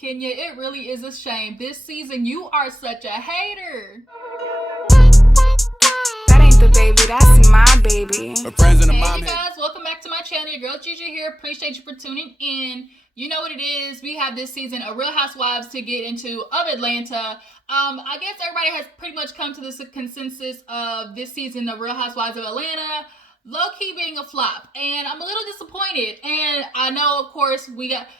Kenya, it really is a shame. This season, you are such a hater. That ain't the baby, that's my baby. Hey, you guys, welcome back to my channel. Your girl Gigi here. Appreciate you for tuning in. You know what it is. We have this season of Real Housewives to get into of Atlanta. I guess everybody has pretty much come to this consensus of this season of Real Housewives of Atlanta low-key being a flop, and I'm a little disappointed. And I know, of course,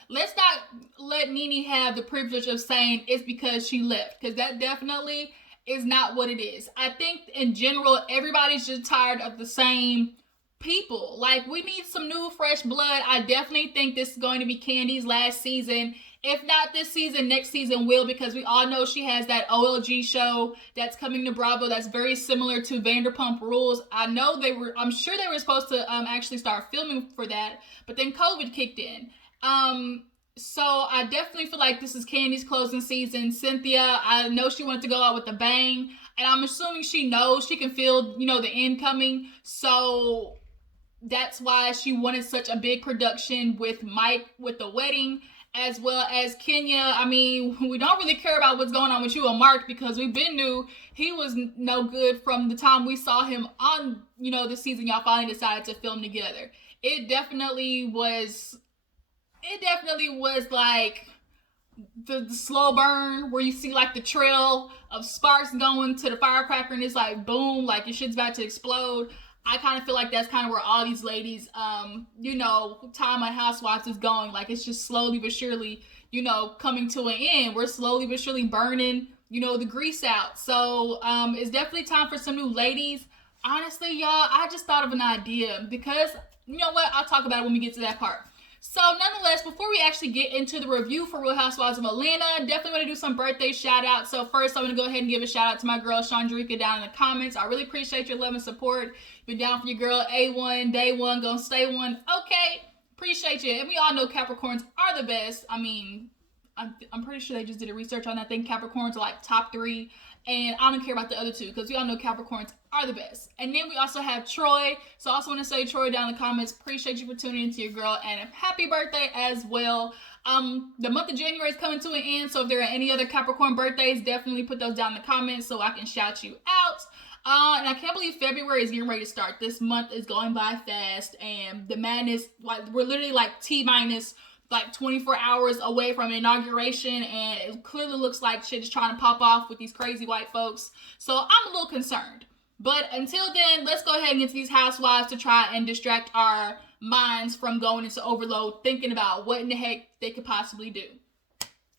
let's not let Nene have the privilege of saying it's because she left, because that definitely is not what it is. I think in general, everybody's just tired of the same people. Like, we need some new, fresh blood. I definitely think this is going to be Kandi's last season. If not this season, next season will, because we all know she has that OLG show that's coming to Bravo that's very similar to Vanderpump Rules. I'm sure they were supposed to actually start filming for that, but then COVID kicked in. So I definitely feel like this is Kandi's closing season. Cynthia, I know she wanted to go out with a bang, and I'm assuming she knows she can feel, the end coming. So that's why she wanted such a big production with Mike with the wedding, as well as Kenya. I mean, we don't really care about what's going on with you and Mark, because we've been knew he was no good from the time we saw him on, this season y'all finally decided to film together. It definitely was like the slow burn where you see like the trail of sparks going to the firecracker and it's like boom, like your shit's about to explode. I kind of feel like that's kind of where all these ladies, time at Housewives is going. Like, it's just slowly but surely, coming to an end. We're slowly but surely burning, the grease out. So, it's definitely time for some new ladies. Honestly, y'all, I just thought of an idea, because, you know what? I'll talk about it when we get to that part. So, nonetheless, before we actually get into the review for Real Housewives of Atlanta, definitely want to do some birthday shout-outs. So, first, I'm going to go ahead and give a shout-out to my girl, Chandrika, down in the comments. I really appreciate your love and support. Been down for your girl, A1, day one, gonna stay one. Okay, appreciate you. And we all know Capricorns are the best. I mean, I'm pretty sure they just did a research on that. I think Capricorns are like top 3. And I don't care about the other 2, because we all know Capricorns are the best. And then we also have Troy. So I also want to say, Troy, down in the comments, appreciate you for tuning in to your girl, and happy birthday as well. The month of January is coming to an end, so if there are any other Capricorn birthdays, definitely put those down in the comments so I can shout you out. And I can't believe February is getting ready to start. This month is going by fast, and the madness, like, we're literally like T-minus like 24 hours away from inauguration, and it clearly looks like shit is trying to pop off with these crazy white folks. So I'm a little concerned. But until then, let's go ahead and get to these housewives to try and distract our minds from going into overload, thinking about what in the heck they could possibly do.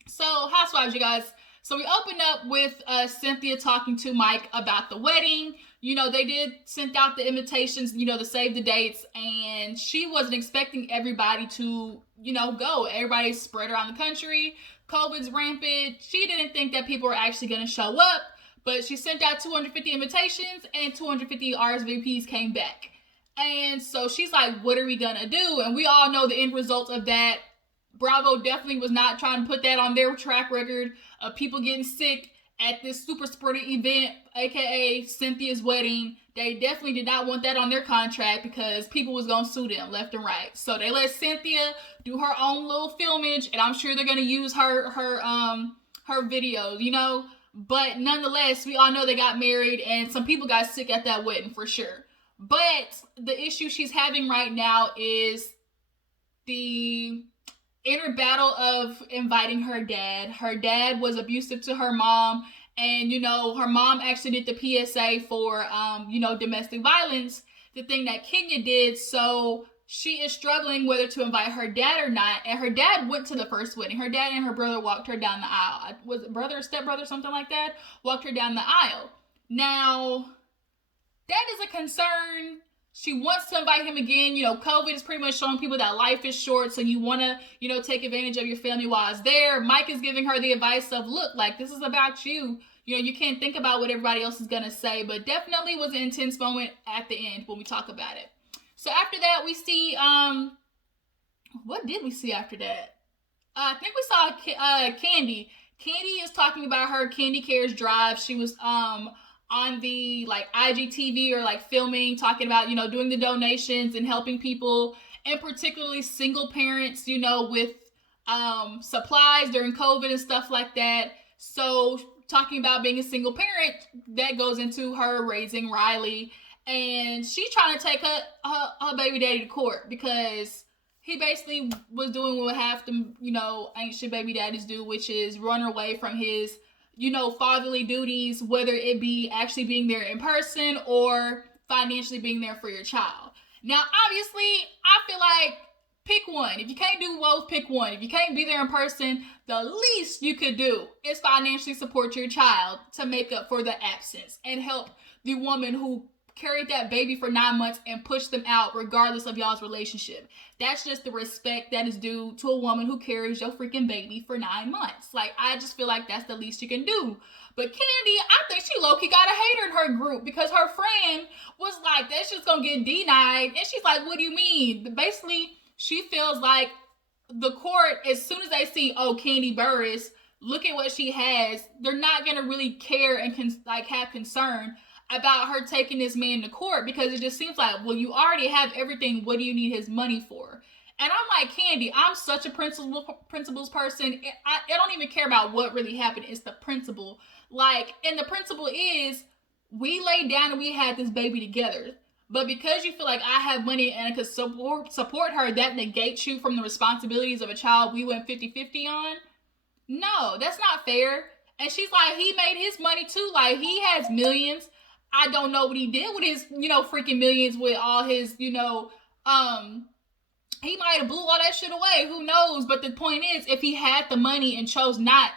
So, housewives, you guys. So we opened up with Cynthia talking to Mike about the wedding. They did send out the invitations, to save the dates, and she wasn't expecting everybody to, go. Everybody's spread around the country. COVID's rampant. She didn't think that people were actually going to show up, but she sent out 250 invitations and 250 RSVPs came back. And so she's like, what are we going to do? And we all know the end result of that. Bravo definitely was not trying to put that on their track record of people getting sick at this super spreader event, aka Cynthia's wedding. They definitely did not want that on their contract, because people was gonna sue them left and right. So they let Cynthia do her own little filmage, and I'm sure they're gonna use her videos, But nonetheless, we all know they got married, and some people got sick at that wedding for sure. But the issue she's having right now is the inner battle of inviting her dad. Her dad was abusive to her mom, and her mom actually did the PSA for domestic violence, the thing that Kenya did. So she is struggling whether to invite her dad or not. And her dad went to the first wedding. Her dad and her brother walked her down the aisle. Was it brother or stepbrother, something like that? Walked her down the aisle. Now, that is a concern. She wants to invite him again. COVID is pretty much showing people that life is short, so you want to, take advantage of your family while it's there. Mike is giving her the advice of, look, like, this is about you. You can't think about what everybody else is going to say, but definitely was an intense moment at the end when we talk about it. So after that, we see, what did we see after that? I think we saw Kandi. Kandi is talking about her Kandi Cares drive. She was, on the like IGTV or like filming, talking about, doing the donations and helping people, and particularly single parents, with supplies during COVID and stuff like that. So talking about being a single parent, that goes into her raising Riley, and she's trying to take her baby daddy to court because he basically was doing what half the ancient baby daddies do, which is run away from his fatherly duties, whether it be actually being there in person or financially being there for your child. Now, obviously, I feel like pick one. If you can't do both, pick one. If you can't be there in person, the least you could do is financially support your child to make up for the absence and help the woman who carried that baby for 9 months and pushed them out regardless of y'all's relationship. That's just the respect that is due to a woman who carries your freaking baby for 9 months. Like, I just feel like that's the least you can do. But Kandi, I think she low-key got a hater in her group because her friend was like, that shit's gonna get denied. And she's like, what do you mean? Basically, she feels like the court, as soon as they see, oh, Kandi Burruss, look at what she has, they're not gonna really care and have concern about her taking this man to court because it just seems like, well, you already have everything. What do you need his money for? And I'm like, Kandi, I'm such a principles person. I don't even care about what really happened. It's the principle. Like, and the principle is we laid down and we had this baby together. But because you feel like I have money and I could support her, that negates you from the responsibilities of a child we went 50-50 on? No, that's not fair. And she's like, he made his money too. Like, he has millions. I don't know what he did with his, freaking millions with all his, he might have blew all that shit away. Who knows? But the point is, if he had the money and chose not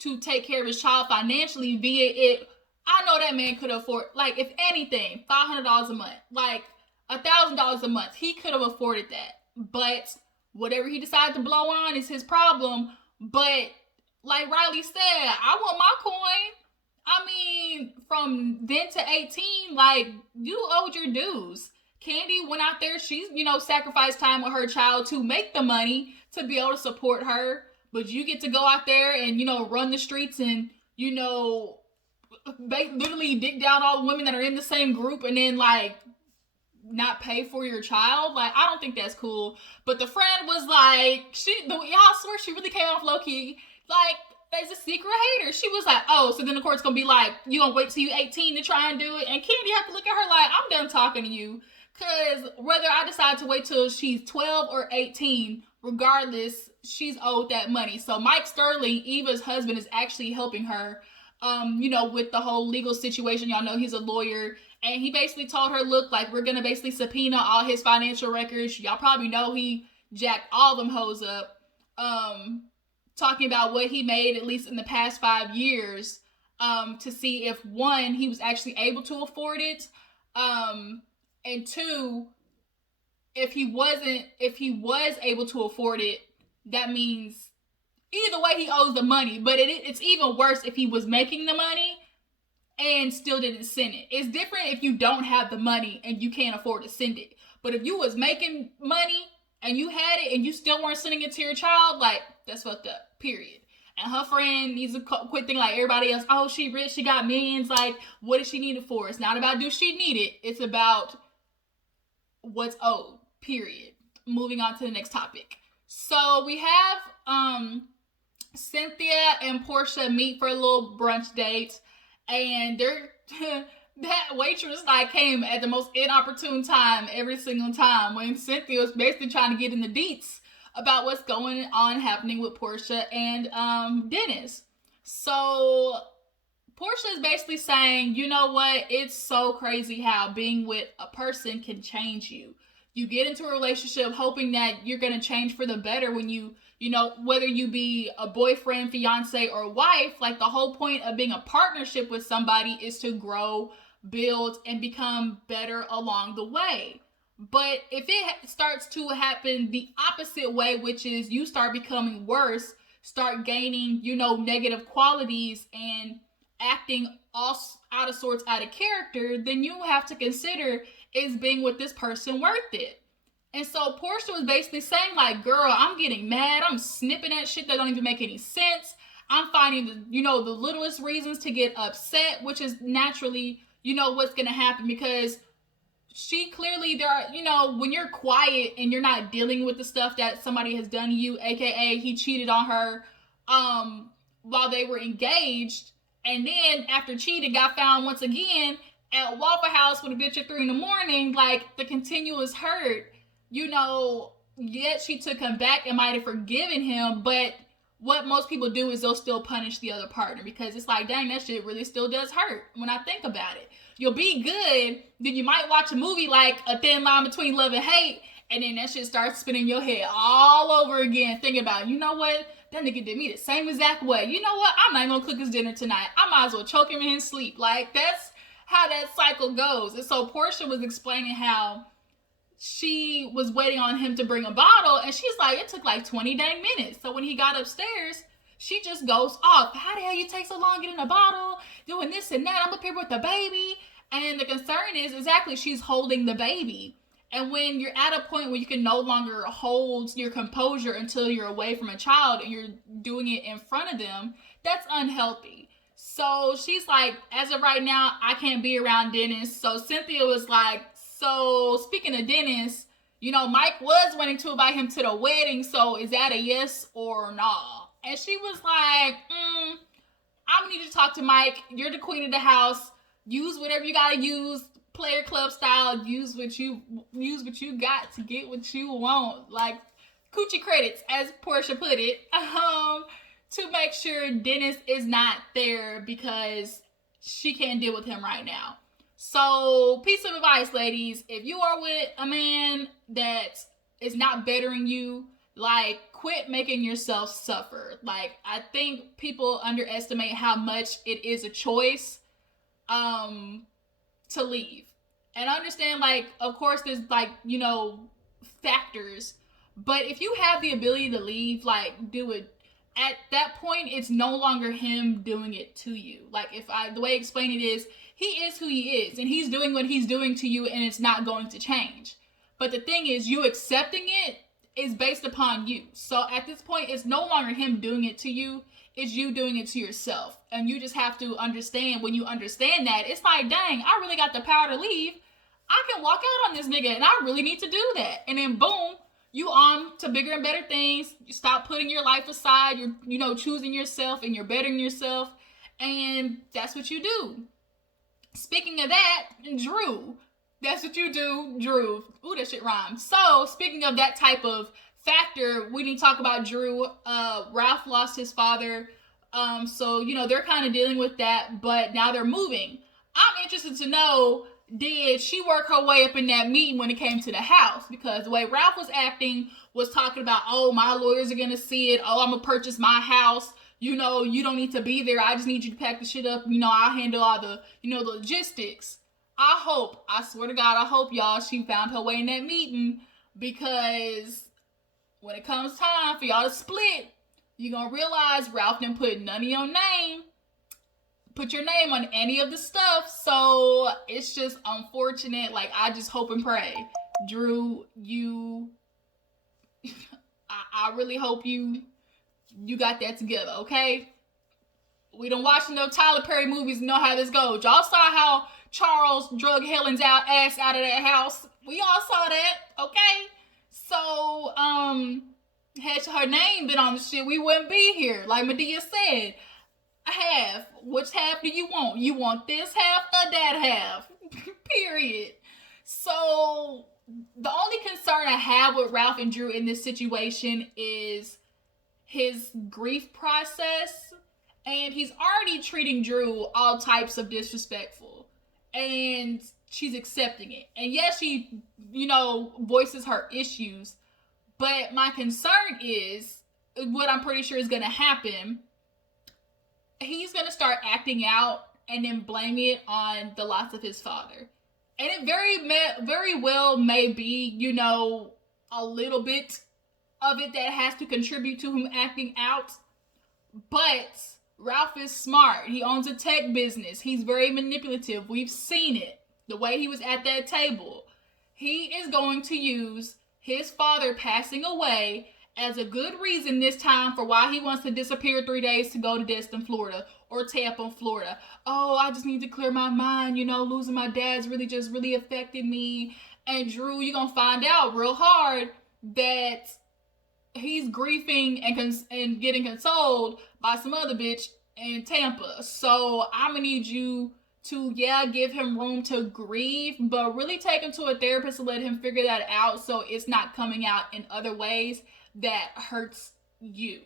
to take care of his child financially via it, I know that man could afford, like, if anything, $500 a month, like $1,000 a month. He could have afforded that. But whatever he decided to blow on is his problem. But like Riley said, I want my coin. I mean, from then to 18, like, you owed your dues. Kandi went out there, she's, sacrificed time with her child to make the money to be able to support her. But you get to go out there and, run the streets and, literally dig down all the women that are in the same group and then, like, not pay for your child. Like, I don't think that's cool. But the friend was like, y'all swear she really came off low-key. Like, as a secret hater. She was like, oh, so then the court's gonna be like, you gonna wait till you 18 to try and do it? And Kandi have to look at her like, I'm done talking to you. Because whether I decide to wait till she's 12 or 18, regardless, she's owed that money. So Mike Sterling, Eva's husband, is actually helping her, with the whole legal situation. Y'all know he's a lawyer. And he basically told her, look, like, we're gonna basically subpoena all his financial records. Y'all probably know he jacked all them hoes up. Talking about what he made, at least in the past 5 years, to see if, one, he was actually able to afford it, and two, if he was able to afford it, that means either way he owes the money. But it's even worse if he was making the money and still didn't send it. It's different if you don't have the money and you can't afford to send it. But if you was making money and you had it and you still weren't sending it to your child, like, that's fucked up, period. And her friend needs to quit thinking like everybody else, oh, she rich, she got millions, like, what does she need it for? It's not about do she need it, it's about what's owed, period. Moving on to the next topic. So we have Cynthia and Porsha meet for a little brunch date, and they're that waitress like came at the most inopportune time every single time when Cynthia was basically trying to get in the deets about what's going on happening with Porsha and Dennis. So Porsha is basically saying, you know what? It's so crazy how being with a person can change you. You get into a relationship hoping that you're going to change for the better when whether you be a boyfriend, fiance, or wife, like the whole point of being a partnership with somebody is to grow, build, and become better along the way. But if it starts to happen the opposite way, which is you start becoming worse, start gaining, negative qualities and acting all out of sorts, out of character, then you have to consider, is being with this person worth it? And so Porsha was basically saying like, girl, I'm getting mad. I'm snipping at shit that don't even make any sense. I'm finding the littlest reasons to get upset, which is naturally, what's going to happen because she clearly, there are, when you're quiet and you're not dealing with the stuff that somebody has done to you, aka he cheated on her while they were engaged, and then after cheating got found once again at Waffle House with a bitch at 3 in the morning, like the continuous hurt, yet she took him back and might have forgiven him, but what most people do is they'll still punish the other partner, because it's like, dang, that shit really still does hurt when I think about it. You'll be good, then you might watch a movie like A Thin Line Between Love and Hate, and then that shit starts spinning your head all over again, thinking about, you know what, that nigga did me the same exact way. You know what, I'm not gonna cook his dinner tonight. I might as well choke him in his sleep. Like, that's how that cycle goes. And so Porsha was explaining how she was waiting on him to bring a bottle, and she's like, it took like 20 dang minutes. So when he got upstairs, she just goes off. How the hell you take so long getting a bottle, doing this and that? I'm up here with the baby. And the concern is, exactly, she's holding the baby. And when you're at a point where you can no longer hold your composure until you're away from a child and you're doing it in front of them, that's unhealthy. So she's like, as of right now, I can't be around Dennis. So Cynthia was like, so speaking of Dennis, Mike was wanting to invite him to the wedding. So is that a yes or no? And she was like, I'm gonna need you to talk to Mike. You're the queen of the house. Use whatever you gotta use, player club style. Use what you got to get what you want. Like coochie credits, as Porsha put it. To make sure Dennis is not there because she can't deal with him right now. So, piece of advice, ladies, if you are with a man that is not bettering you, like, quit making yourself suffer. Like, I think people underestimate how much it is a choice to leave. And I understand, like, of course, there's, like, factors. But if you have the ability to leave, like, do it. At that point, it's no longer him doing it to you. Like, the way I explain it is, he is who he is, and he's doing what he's doing to you, and it's not going to change. But the thing is, you accepting it is based upon you. So at this point, it's no longer him doing it to you, it's you doing it to yourself. And you just have to understand, when you understand that, it's like, dang, I really got the power to leave. I can walk out on this nigga, and I really need to do that. And then boom, you on to bigger and better things. You stop putting your life aside. You're, choosing yourself, and you're bettering yourself. And that's what you do. Speaking of that, Drew. That's what you do, Drew. Ooh, that shit rhymes. So, speaking of that type of factor, we need to talk about Drew. Ralph lost his father. So, they're kind of dealing with that, but now they're moving. I'm interested to know, did she work her way up in that meeting when it came to the house? Because the way Ralph was acting was talking about, oh, my lawyers are going to see it. Oh, I'm going to purchase my house. You don't need to be there. I just need you to pack the shit up. I'll handle all the, the logistics. I swear to God, I hope, y'all, she found her way in that meeting, because when it comes time for y'all to split, you're going to realize Ralph didn't put none of your name, put your name on any of the stuff. So it's just unfortunate. Like, I just hope and pray, Drew, I really hope you got that together, okay? We don't watch no Tyler Perry movies and know how this goes. Y'all saw how Charles drug Helen's ass out of that house. We all saw that, okay? So, had her name been on the shit, we wouldn't be here. Like Medea said, half. Which half do you want? You want this half or that half? Period. So, the only concern I have with Ralph and Drew in this situation is his grief process. And he's already treating Drew all types of disrespectful. And she's accepting it. And yes, she, voices her issues. But my concern is, what I'm pretty sure is going to happen, he's going to start acting out and then blaming it on the loss of his father. And it very well may be, a little bit of it that has to contribute to him acting out. But Ralph is smart. He owns a tech business. He's very manipulative. We've seen it. The way he was at that table. He is going to use his father passing away as a good reason this time for why he wants to disappear 3 days to go to Destin, Florida, or Tampa, Florida. Oh, I just need to clear my mind. Losing my dad's really affected me. And Drew, you're gonna find out real hard that he's grieving and getting consoled by some other bitch in Tampa. So I'm gonna need you to give him room to grieve, but really take him to a therapist and let him figure that out so it's not coming out in other ways that hurts you.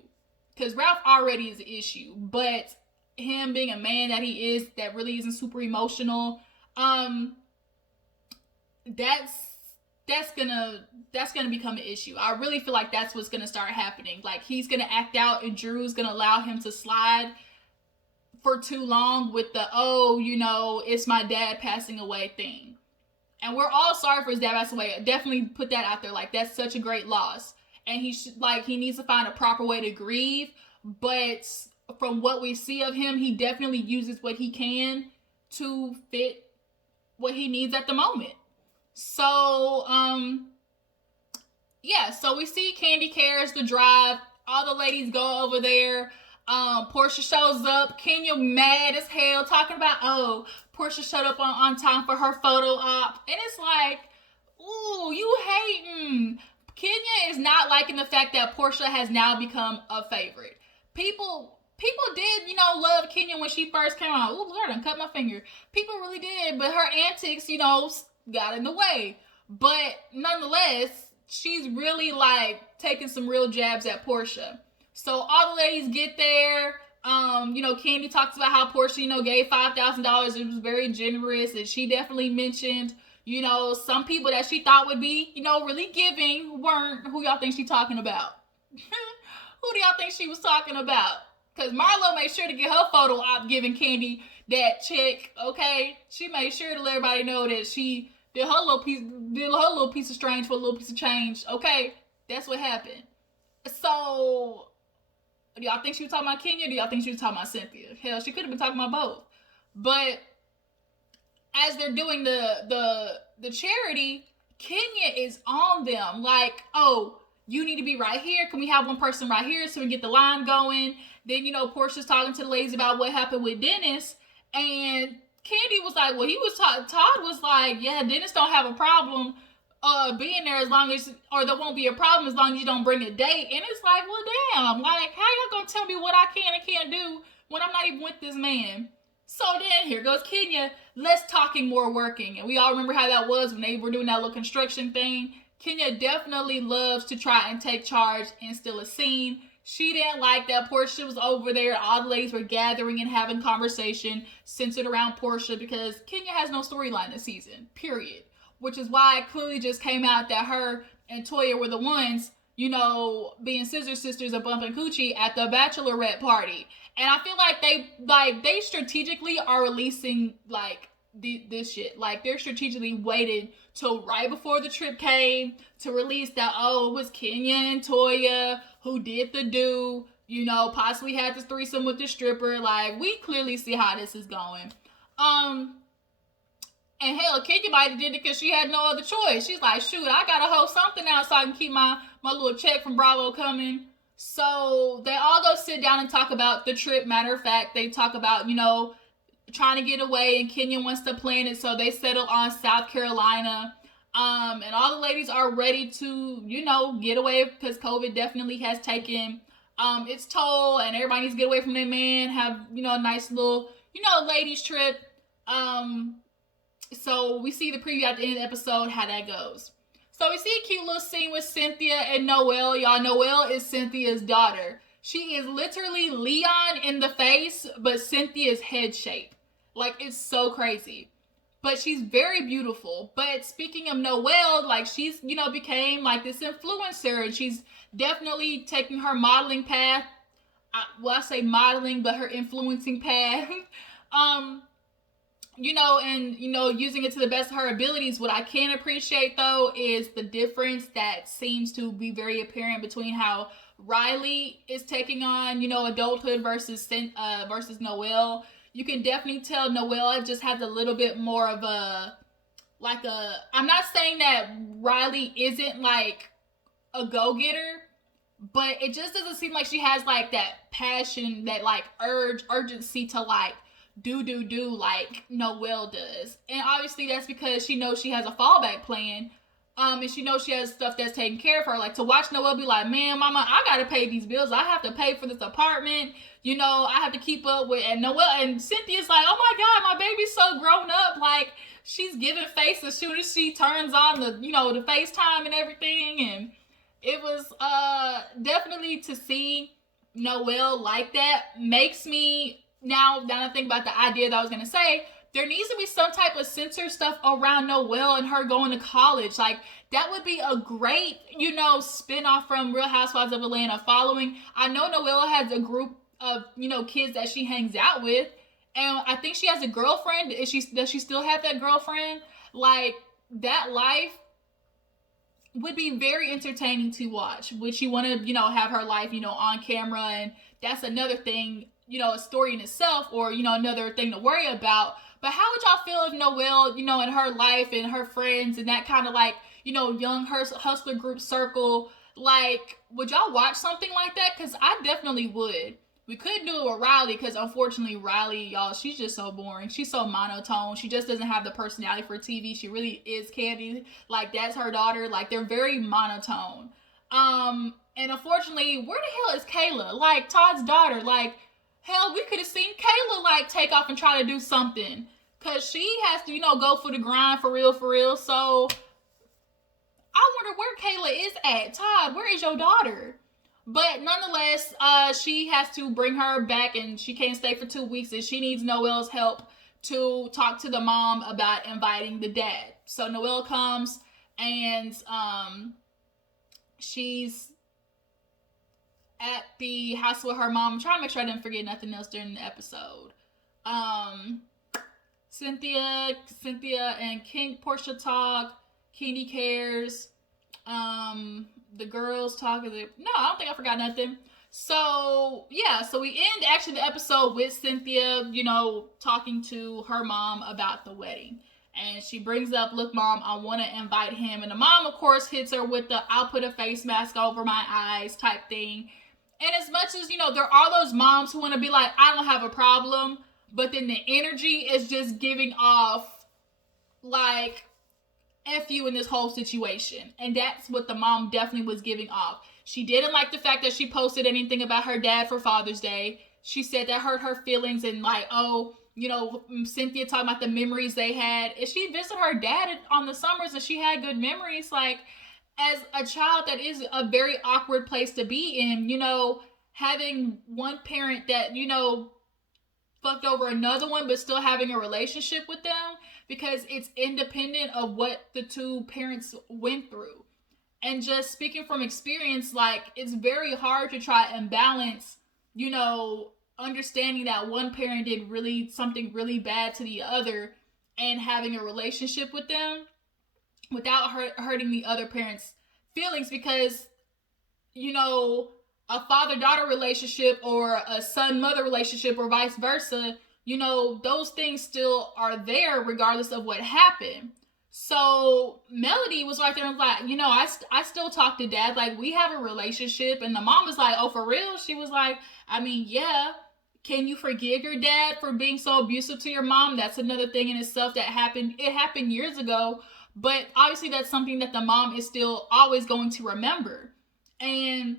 Because Ralph already is an issue, but him being a man that he is, that really isn't super emotional, that's gonna become an issue. I really feel like that's what's gonna start happening. Like, he's gonna act out and Drew's gonna allow him to slide for too long with the it's my dad passing away thing. And we're all sorry for his dad passing away. Definitely put that out there. Like, that's such a great loss. And he needs to find a proper way to grieve. But from what we see of him, he definitely uses what he can to fit what he needs at the moment. So, so we see Kandi carries the drive. All the ladies go over there. Porsha shows up. Kenya mad as hell, talking about, Porsha showed up on time for her photo op. And it's like, ooh, you hating. Kenya is not liking the fact that Porsha has now become a favorite. People did, love Kenya when she first came out. Ooh, Lord, I cut my finger. People really did, but her antics, got in the way. But nonetheless, she's really taking some real jabs at Porsha. So all the ladies get there. Kandi talks about how Porsha, gave $5,000. It was very generous, and she definitely mentioned, some people that she thought would be, really giving weren't. Who y'all think she's talking about? Who do y'all think she was talking about? Because Marlo made sure to get her photo op giving Kandi that check, okay? She made sure to let everybody know that she did her little piece of strange for a little piece of change, okay? That's what happened. So, do y'all think she was talking about Kenya, or do y'all think she was talking about Cynthia? Hell, she could have been talking about both. But as they're doing the charity, Kenya is on them. Like, oh, you need to be right here. Can we have one person right here so we get the line going? Then, Porsha's talking to the ladies about what happened with Dennis. And Kandi was like, well, Todd was like, yeah, Dennis don't have a problem being there as long as, or there won't be a problem as long as you don't bring a date. And it's like, well, damn, like, how y'all gonna tell me what I can and can't do when I'm not even with this man? So then here goes Kenya, less talking, more working. And we all remember how that was when they were doing that little construction thing. Kenya definitely loves to try and take charge and steal a scene. She didn't like that Porsha was over there. All the ladies were gathering and having conversation centered around Porsha because Kenya has no storyline this season, period. Which is why it clearly just came out that her and Toya were the ones, being scissor sisters of bumping coochie at the bachelorette party. And I feel like they strategically are releasing this shit. Like, they're strategically waited till right before the trip came to release that, it was Kenya and Toya who did the do, possibly had this threesome with the stripper. Like, we clearly see how this is going. And hell, Kenya might have did it because she had no other choice. She's like, shoot, I gotta hold something out so I can keep my little check from Bravo coming. So they all go sit down and talk about the trip. Matter of fact, they talk about, trying to get away, and Kenya wants to plan it, so they settle on South Carolina. And all the ladies are ready to, get away because COVID definitely has taken its toll, and everybody needs to get away from their man, have, a nice little, ladies trip. So we see the preview at the end of the episode, how that goes. So we see a cute little scene with Cynthia and Noelle. Y'all, Noelle is Cynthia's daughter. She is literally Leon in the face, but Cynthia's head shape. Like, it's so crazy. But she's very beautiful. But speaking of Noelle, she's, became this influencer. And she's definitely taking her modeling path. I say modeling, but her influencing path. Using it to the best of her abilities. What I can appreciate, though, is the difference that seems to be very apparent between how Riley is taking on, adulthood versus Noelle. You can definitely tell Noelle just has a little bit more of I'm not saying that Riley isn't a go-getter, but it just doesn't seem like she has like that passion, that like urgency to like do like Noelle does. And obviously that's because she knows she has a fallback plan. And she knows she has stuff that's taking care of her. Like, to watch Noelle be like, man, mama, I gotta pay these bills. I have to pay for this apartment. You know, I have to keep up with. And Noelle and Cynthia's like, oh my God, my baby's so grown up. Like, she's giving face as soon as she turns on the, you know, the FaceTime and everything. And it was definitely, to see Noelle like that makes me, now that I think about the idea that I was gonna say, there needs to be some type of censor stuff around Noelle and her going to college. Like, that would be a great, you know, spinoff from Real Housewives of Atlanta following. I know Noelle has a group of, you know, kids that she hangs out with. And I think she has a girlfriend. Does she still have that girlfriend? Like, that life would be very entertaining to watch. Would she want to, you know, have her life, you know, on camera? And that's another thing, you know, a story in itself, or, you know, another thing to worry about. But how would y'all feel if Noelle, you know, in her life and her friends and that kind of like, you know, young hustler group circle, like, would y'all watch something like that? Because I definitely would. We couldn't do it with Riley because unfortunately Riley, y'all, she's just so boring. She's so monotone. She just doesn't have the personality for TV. She really is Kandi. Like, that's her daughter. Like, they're very monotone. And unfortunately, where the hell is Kayla? Like, Todd's daughter. Like, hell, we could have seen Kayla like take off and try to do something. Cause she has to, you know, go for the grind for real, for real. So I wonder where Kayla is at. Todd, where is your daughter? But nonetheless, she has to bring her back, and she can't stay for 2 weeks, and she needs Noelle's help to talk to the mom about inviting the dad. So Noelle comes, and she's at the house with her mom. I'm trying to make sure I didn't forget nothing else during the episode. Cynthia and King Porsha talk. Kandi cares. The girls talk. No, I don't think I forgot nothing. So yeah, so we end actually the episode with Cynthia, you know, talking to her mom about the wedding. And she brings up, look, mom, I want to invite him. And the mom, of course, hits her with the I'll put a face mask over my eyes type thing. And as much as, you know, there are those moms who want to be like, I don't have a problem, but then the energy is just giving off like F you in this whole situation. And that's what the mom definitely was giving off. She didn't like the fact that she posted anything about her dad for Father's Day. She said that hurt her feelings, and like, oh, you know, Cynthia talking about the memories they had. If she visited her dad on the summers and she had good memories, like, as a child, that is a very awkward place to be in, you know, having one parent that, you know, fucked over another one, but still having a relationship with them, because it's independent of what the two parents went through. And just speaking from experience, like, it's very hard to try and balance, you know, understanding that one parent did something really bad to the other and having a relationship with them without hurting the other parent's feelings. Because, you know, a father-daughter relationship or a son-mother relationship or vice versa, you know, those things still are there regardless of what happened. So Melody was right there and was like, you know, I still talk to dad. Like, we have a relationship. And the mom was like, oh, for real? She was like, I mean, yeah. Can you forgive your dad for being so abusive to your mom? That's another thing in itself that happened. It happened years ago. But obviously that's something that the mom is still always going to remember. And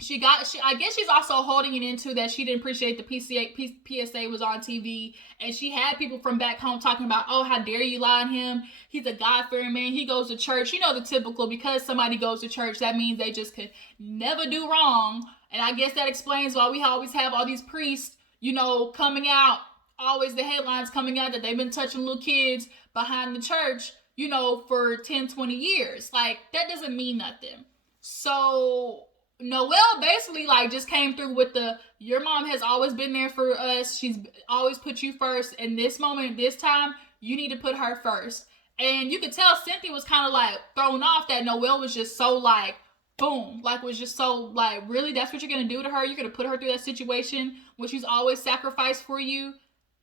I guess she's also holding it into that she didn't appreciate the PSA was on TV, and she had people from back home talking about, oh, how dare you lie on him? He's a God-fearing man. He goes to church. You know, the typical, because somebody goes to church, that means they just could never do wrong. And I guess that explains why we always have all these priests, you know, coming out, always the headlines coming out that they've been touching little kids behind the church, you know, for 10, 20 years. Like, that doesn't mean nothing. So Noelle basically like just came through with your mom has always been there for us. She's always put you first. And this moment, this time, you need to put her first. And you could tell Cynthia was kind of like thrown off that Noelle was just so like, boom, like was just so like, really, that's what you're going to do to her? You're going to put her through that situation when she's always sacrificed for you?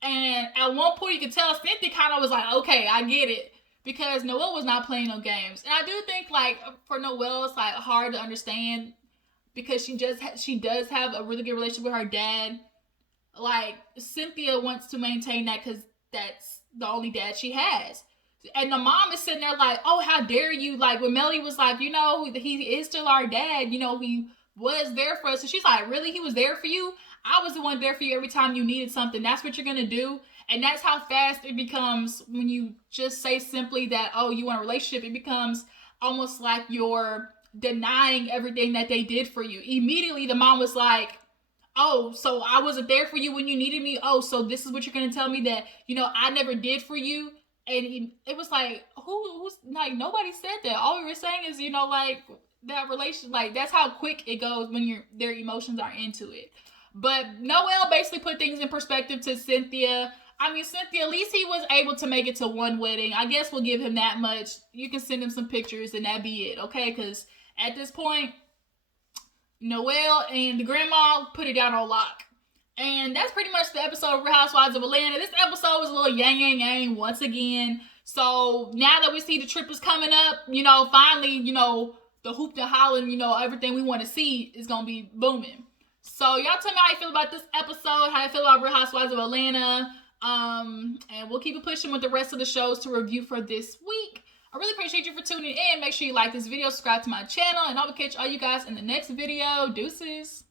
And at one point you could tell Cynthia kind of was like, okay, I get it. Because Noelle was not playing no games. And I do think like for Noelle, it's like hard to understand because she does have a really good relationship with her dad. Like, Cynthia wants to maintain that because that's the only dad she has. And the mom is sitting there like, oh, how dare you? Like, when Melody was like, you know, he is still our dad. You know, he was there for us. And she's like, really? He was there for you? I was the one there for you every time you needed something. That's what you're going to do? And that's how fast it becomes when you just say simply that, oh, you want a relationship. It becomes almost like you're denying everything that they did for you. Immediately, the mom was like, oh, so I wasn't there for you when you needed me? Oh, so this is what you're going to tell me that, you know, I never did for you? And it was like, who's, like, nobody said that. All we were saying is, you know, like, that relation, like, that's how quick it goes when their emotions are into it. But Noel basically put things in perspective to Cynthia. I mean, Cynthia, at least he was able to make it to one wedding. I guess we'll give him that much. You can send him some pictures and that be it, okay? Because at this point, Noel and the grandma put it down on lock. And that's pretty much the episode of Real Housewives of Atlanta. This episode was a little yang once again. So now that we see the trip is coming up, you know, finally, you know, the hoop and hollering, you know, everything we want to see is going to be booming. So y'all tell me how you feel about this episode, how you feel about Real Housewives of Atlanta. And we'll keep it pushing with the rest of the shows to review for this week. I really appreciate you for tuning in. Make sure you like this video, subscribe to my channel, and I will catch all you guys in the next video. Deuces.